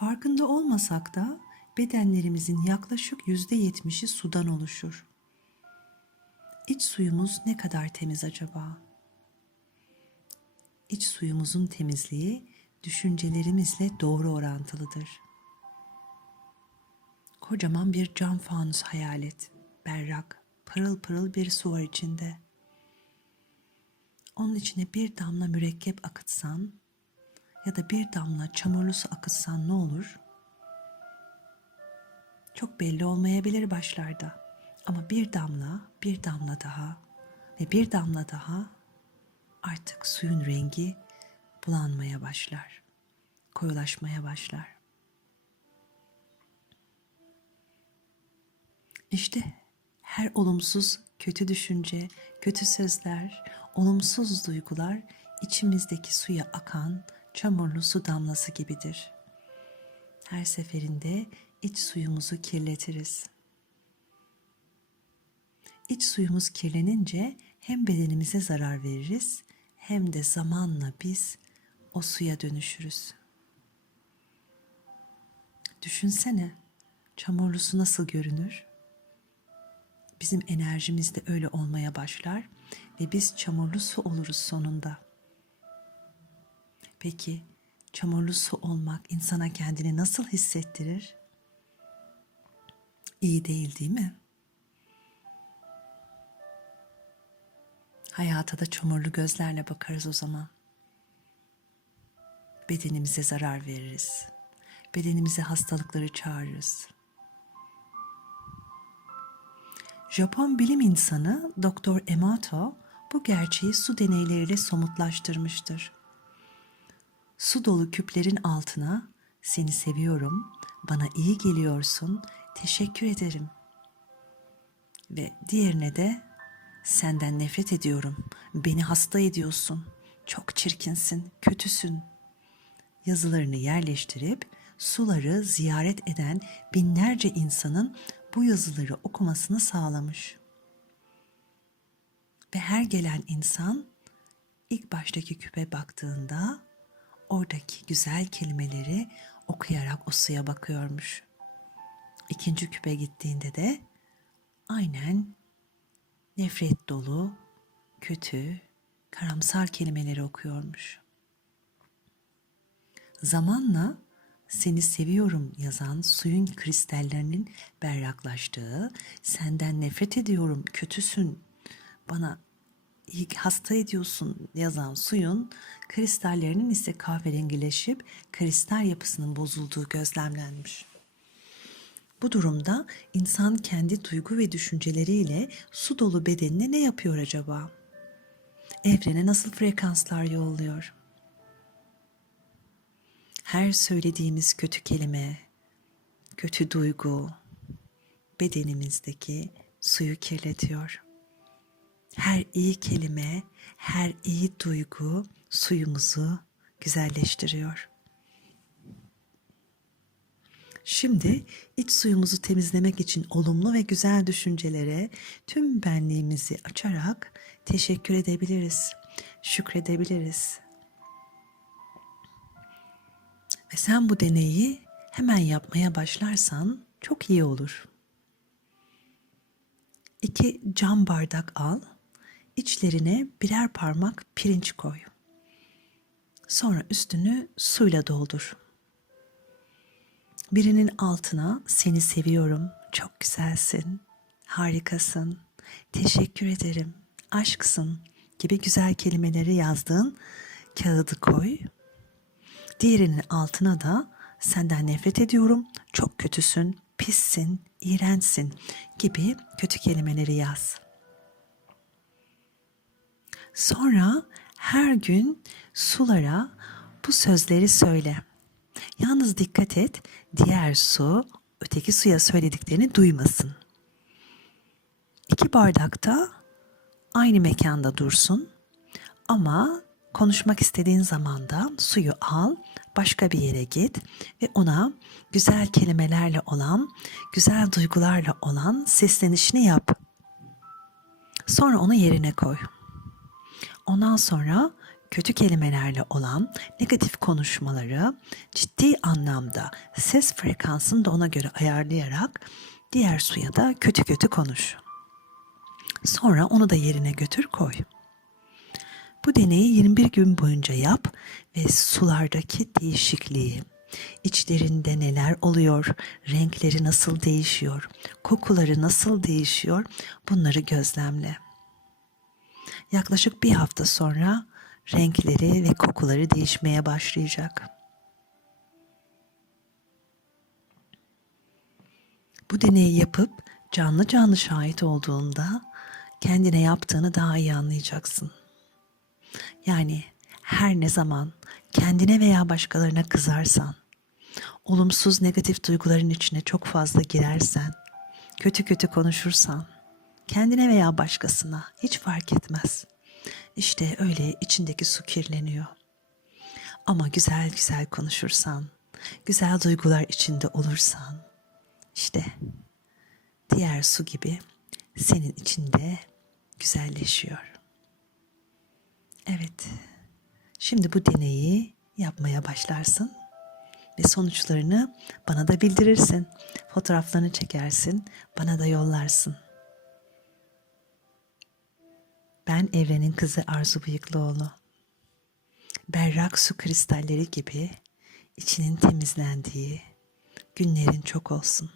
Farkında olmasak da bedenlerimizin yaklaşık yüzde yetmişi sudan oluşur. İç suyumuz ne kadar temiz acaba? İç suyumuzun temizliği düşüncelerimizle doğru orantılıdır. Kocaman bir cam fanus hayal et. Berrak, pırıl pırıl bir su var içinde. Onun içine bir damla mürekkep akıtsan ya da bir damla çamurlu su akıtsan ne olur? Çok belli olmayabilir başlarda. Ama bir damla, bir damla daha ve bir damla daha artık suyun rengi bulanmaya başlar. Koyulaşmaya başlar. İşte her olumsuz kötü düşünce, kötü sözler, olumsuz duygular içimizdeki suya akan çamurlu su damlası gibidir. Her seferinde iç suyumuzu kirletiriz. İç suyumuz kirlenince hem bedenimize zarar veririz hem de zamanla biz o suya dönüşürüz. Düşünsene çamurlu su nasıl görünür? Bizim enerjimiz de öyle olmaya başlar ve biz çamurlu su oluruz sonunda. Peki çamurlu su olmak insana kendini nasıl hissettirir? İyi değil değil mi? Hayata da çamurlu gözlerle bakarız o zaman. Bedenimize zarar veririz. Bedenimize hastalıkları çağırırız. Japon bilim insanı Dr. Emoto bu gerçeği su deneyleriyle somutlaştırmıştır. Su dolu küplerin altına seni seviyorum, bana iyi geliyorsun, teşekkür ederim. Ve diğerine de senden nefret ediyorum, beni hasta ediyorsun, çok çirkinsin, kötüsün. Yazılarını yerleştirip suları ziyaret eden binlerce insanın bu yazıları okumasını sağlamış. Ve her gelen insan ilk baştaki küpe baktığında oradaki güzel kelimeleri okuyarak o suya bakıyormuş. İkinci küpe gittiğinde de aynen nefret dolu, kötü, karamsar kelimeleri okuyormuş. Zamanla seni seviyorum yazan suyun kristallerinin berraklaştığı, senden nefret ediyorum, kötüsün, bana hasta ediyorsun yazan suyun kristallerinin ise kahverengileşip kristal yapısının bozulduğu gözlemlenmiş. Bu durumda insan kendi duygu ve düşünceleriyle su dolu bedenine ne yapıyor acaba? Evrene nasıl frekanslar yolluyor? Her söylediğimiz kötü kelime, kötü duygu bedenimizdeki suyu kirletiyor. Her iyi kelime, her iyi duygu suyumuzu güzelleştiriyor. Şimdi iç suyumuzu temizlemek için olumlu ve güzel düşüncelere tüm benliğimizi açarak teşekkür edebiliriz, şükredebiliriz. Ve sen bu deneyi hemen yapmaya başlarsan çok iyi olur. İki cam bardak al, içlerine birer parmak pirinç koy. Sonra üstünü suyla doldur. Birinin altına seni seviyorum, çok güzelsin, harikasın, teşekkür ederim, aşksın gibi güzel kelimeleri yazdığın kağıdı koy. Diğerinin altına da senden nefret ediyorum, çok kötüsün, pissin, iğrençsin gibi kötü kelimeleri yaz. Sonra her gün sulara bu sözleri söyle. Yalnız dikkat et, diğer su öteki suya söylediklerini duymasın. İki bardak da aynı mekanda dursun ama konuşmak istediğin zaman da suyu al, başka bir yere git ve ona güzel kelimelerle olan, güzel duygularla olan seslenişini yap. Sonra onu yerine koy. Ondan sonra kötü kelimelerle olan negatif konuşmaları ciddi anlamda ses frekansını da ona göre ayarlayarak diğer suya da kötü kötü konuş. Sonra onu da yerine götür koy. Bu deneyi 21 gün boyunca yap ve sulardaki değişikliği, içlerinde neler oluyor, renkleri nasıl değişiyor, kokuları nasıl değişiyor bunları gözlemle. Yaklaşık bir hafta sonra renkleri ve kokuları değişmeye başlayacak. Bu deneyi yapıp canlı canlı şahit olduğunda kendine yaptığını daha iyi anlayacaksın. Yani her ne zaman kendine veya başkalarına kızarsan, olumsuz negatif duyguların içine çok fazla girersen, kötü kötü konuşursan, kendine veya başkasına hiç fark etmez. İşte öyle içindeki su kirleniyor. Ama güzel güzel konuşursan, güzel duygular içinde olursan, işte diğer su gibi senin içinde güzelleşiyor. Evet. Şimdi bu deneyi yapmaya başlarsın ve sonuçlarını bana da bildirirsin. Fotoğraflarını çekersin, bana da yollarsın. Ben evrenin kızı Arzu Bıyıklıoğlu. Berrak su kristalleri gibi içinin temizlendiği günlerin çok olsun.